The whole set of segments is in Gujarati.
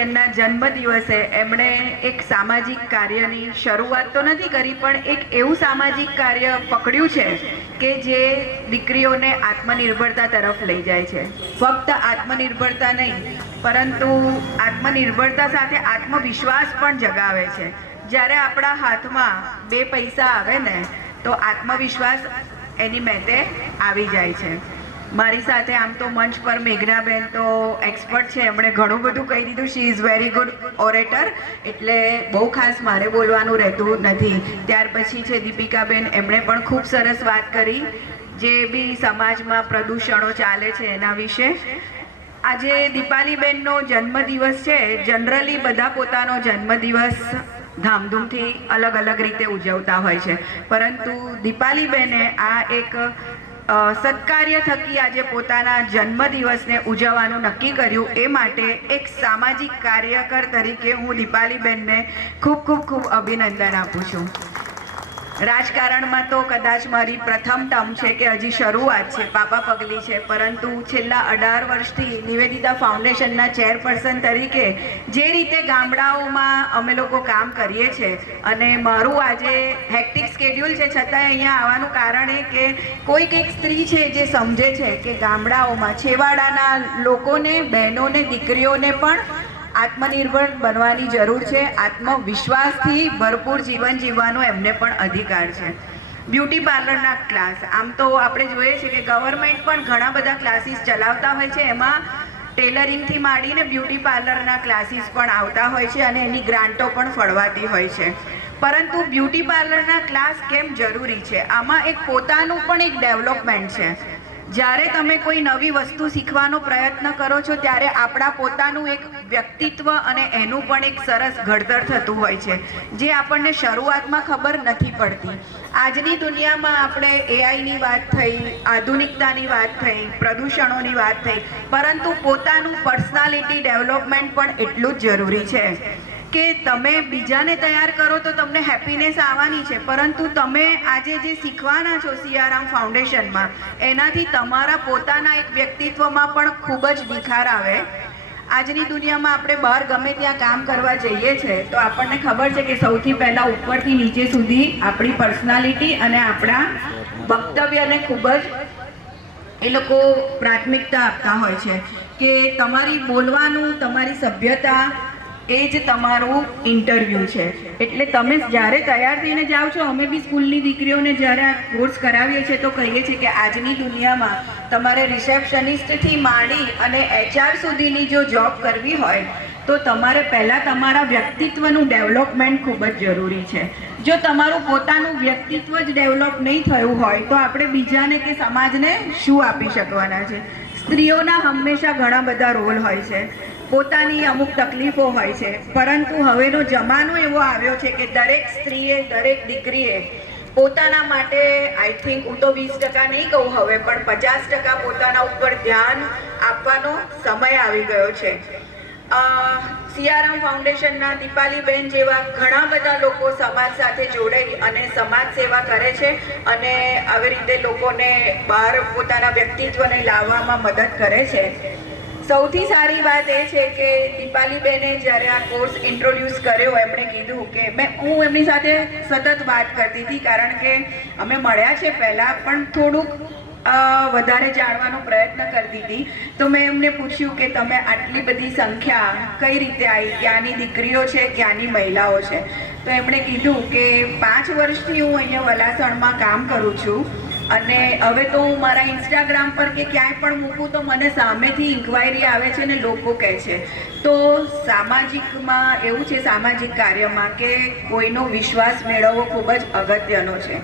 દીપાલીબેનના જન્મદિવસે એમણે એક સામાજિક કાર્યની શરૂઆત તો નથી કરી, પણ એક એવું સામાજિક કાર્ય પકડ્યું છે કે જે દીકરીઓને આત્મનિર્ભરતા તરફ લઈ જાય છે. ફક્ત આત્મનિર્ભરતા નહીં, પરંતુ આત્મનિર્ભરતા સાથે આત્મવિશ્વાસ પણ જગાવે છે. જ્યારે આપણા હાથમાં 2 પૈસા આવે ને તો આત્મવિશ્વાસ એની મેતે આવી જાય છે. મારી સાથે આમ તો મંચ પર મેઘનાબેન તો એક્સપર્ટ છે, એમણે ઘણું બધું કહી દીધું. She is very good orator, એટલે બહુ ખાસ મારે બોલવાનું રહેતું નથી. ત્યાર પછી છે દીપિકાબેન, એમણે પણ ખૂબ સરસ વાત કરી જે બી સમાજમાં પ્રદૂષણો ચાલે છે એના વિશે. આજે દીપાલીબેનનો જન્મદિવસ છે. જનરલી બધા પોતાનો જન્મદિવસ ધામધૂમથી અલગ અલગ રીતે ઉજવતા હોય છે, પરંતુ દીપાલીબેને આ એક સત્કાર્ય થકી આજે પોતાના જન્મદિવસને ઉજવવાનું નક્કી કર્યું. એ માટે એક સામાજિક કાર્યકર તરીકે હું દીપાલીબેનને ખૂબ ખૂબ ખૂબ અભિનંદન આપું છું. રાજકારણમાં તો કદાચ મારી પ્રથમ ટર્મ છે કે હજી શરૂઆત છે, પાપા પગલી છે, પરંતુ છેલ્લા 18 વર્ષથી નિવેદિતા ફાઉન્ડેશનના ચેરપર્સન તરીકે જે રીતે ગામડાઓમાં અમે લોકો કામ કરીએ છીએ, અને મારું આજે હેક્ટિક સ્કેડ્યુલ છે છતાંય અહીંયા આવવાનું કારણ એ કે કોઈક એક સ્ત્રી છે જે સમજે છે કે ગામડાઓમાં છેવાડાના લોકોને, બહેનોને, દીકરીઓને પણ આત્મનિર્ભર બનવાની જરૂર છે. આત્મવિશ્વાસથી ભરપૂર જીવન જીવવાનો એમને પણ અધિકાર છે. બ્યુટી પાર્લરના ક્લાસ, આમ તો આપણે જોઈએ છે કે ગવર્મેન્ટ પણ ઘણા બધા ક્લાસીસ ચલાવતા હોય છે. એમાં ટેલરિંગથી માંડીને બ્યુટી પાર્લરના ક્લાસીસ પણ આવતા હોય છે અને એની ગ્રાન્ટો પણ ફળવાતી હોય છે. પરંતુ બ્યુટી પાર્લરના ક્લાસ કેમ જરૂરી છે? આમાં એક પોતાનું પણ એક ડેવલપમેન્ટ છે. જ્યારે તમે કોઈ નવી વસ્તુ શીખવાનો પ્રયત્ન કરો છો ત્યારે આપણા પોતાનું એક વ્યક્તિત્વ અને એનું પણ એક સરસ ઘડતર થતું હોય છે, જે આપણને શરૂઆતમાં ખબર નથી પડતી. આજની દુનિયામાં આપણે એઆઈની વાત થઈ, આધુનિકતાની વાત થઈ, પ્રદૂષણોની વાત થઈ, પરંતુ પોતાનું પર્સનાલિટી ડેવલપમેન્ટ પણ એટલું જ જરૂરી છે કે તમે બીજાને તૈયાર કરો તો તમને હેપીનેસ આવવાની છે, પરંતુ તમે આજે જે શીખવાના છો સિયારામ ફાઉન્ડેશનમાં, એનાથી તમારા પોતાના એક વ્યક્તિત્વમાં પણ ખૂબ જ નિખાર આવે. આજની દુનિયામાં આપણે બહાર ગમે ત્યાં કામ કરવા જઈએ છીએ તો આપણને ખબર છે કે સૌથી પહેલાં ઉપરથી નીચે સુધી આપણી પર્સનાલિટી અને આપણા વક્તવ્યને ખૂબ જ એ લોકો પ્રાથમિકતા આપતા હોય છે કે તમારી બોલવાનું, તમારી સભ્યતા એ જ તમારું ઇન્ટરવ્યૂ છે. એટલે તમે જ્યારે તૈયાર થઈને જાઓ છો, અમે બી સ્કૂલની દીકરીઓને જ્યારે આ કોર્સ કરાવીએ છીએ તો કહીએ છીએ કે આજની દુનિયામાં તમારે રિસેપ્શનિસ્ટથી માંડી અને HR સુધીની જો જોબ કરવી હોય તો તમારે પહેલાં તમારા વ્યક્તિત્વનું ડેવલપમેન્ટ ખૂબ જ જરૂરી છે. જો તમારું પોતાનું વ્યક્તિત્વ જ ડેવલપ નહીં થયું હોય તો આપણે બીજાને કે સમાજને શું આપી શકવાના છે? સ્ત્રીઓના હંમેશા ઘણા બધા રોલ હોય છે, પોતાની અમુક તકલીફો હોય છે, પરંતુ હવેનો જમાનો એવો આવ્યો છે કે દરેક સ્ત્રીએ, દરેક દીકરીએ પોતાના માટે આઈ થિંક હું તો 20% નહીં કહું હવે, પણ 50% પોતાના ઉપર ધ્યાન આપવાનો સમય આવી ગયો છે. સિયારામ ફાઉન્ડેશનના દીપાલીબેન જેવા ઘણા બધા લોકો સમાજ સાથે જોડાઈ અને સમાજ સેવા કરે છે અને આવી રીતે લોકોને બહાર પોતાના વ્યક્તિત્વને લાવવામાં મદદ કરે છે. સૌથી સારી વાત એ છે કે દીપાલીબેને જ્યારે આ કોર્સ ઇન્ટ્રોડ્યુસ કર્યો, એમણે કીધું કે હું એમની સાથે સતત વાત કરતી હતી, કારણ કે અમે મળ્યા છે પહેલાં, પણ થોડુંક વધારે જાણવાનો પ્રયત્ન કરતી હતી. તો મેં એમને પૂછ્યું કે તમે આટલી બધી સંખ્યા કઈ રીતે આવી, ક્યાંની દીકરીઓ છે, ક્યાંની મહિલાઓ છે? તો એમણે કીધું કે 5 વર્ષથી હું અહીંયા વલાસણમાં કામ કરું છું અને હવે તો હું મારા ઇન્સ્ટાગ્રામ પર કે ક્યાંય પણ મૂકું તો મને સામેથી ઇન્ક્વાયરી આવે છે ને લોકો કહે છે. તો સામાજિકમાં એવું છે, સામાજિક કાર્યમાં કે કોઈનો વિશ્વાસ મેળવવો ખૂબ જ અગત્યનો છે.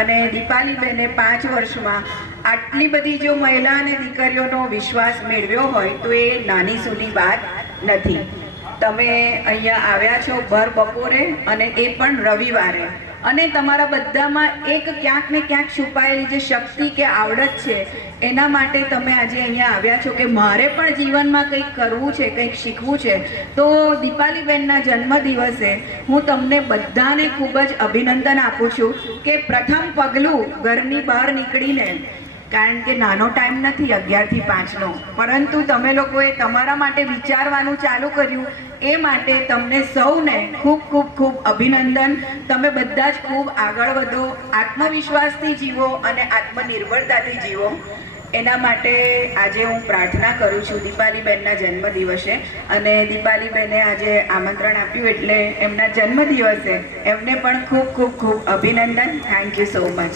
અને દીપાલીબેને 5 વર્ષમાં આટલી બધી જો મહિલા અને દીકરીઓનો વિશ્વાસ મેળવ્યો હોય તો એ નાની સૂની વાત નથી. તમે અહીંયા આવ્યા છો ભર બપોરે અને એ પણ રવિવારે, અને તમારા બધામાં એક ક્યાંક ને ક્યાંક છુપાયેલી જે શક્તિ કે આવડત છે એના માટે તમે આજે અહીંયા આવ્યા છો કે મારે પણ જીવનમાં કંઈક કરવું છે, કંઈક શીખવું છે. તો દીપાલીબેનના જન્મદિવસે હું તમને બધાને ખૂબ જ અભિનંદન આપું છું કે પ્રથમ પગલું ઘરની બહાર નીકળીને કારણ કે નાનો ટાઈમ નથી 11 થી 5નો, પરંતુ તમે લોકોએ તમારા માટે વિચારવાનું ચાલુ કર્યું, એ માટે તમને સૌને ખૂબ ખૂબ ખૂબ અભિનંદન. તમે બધા જ ખૂબ આગળ વધો, આત્મવિશ્વાસથી જીવો અને આત્મનિર્ભરતાથી જીવો. એના માટે આજે હું પ્રાર્થના કરું છું દીપાલીબેનના જન્મદિવસે. અને દીપાલીબેને આજે આમંત્રણ આપ્યું એટલે એમના જન્મદિવસે એમને પણ ખૂબ ખૂબ ખૂબ અભિનંદન. Thank you so much.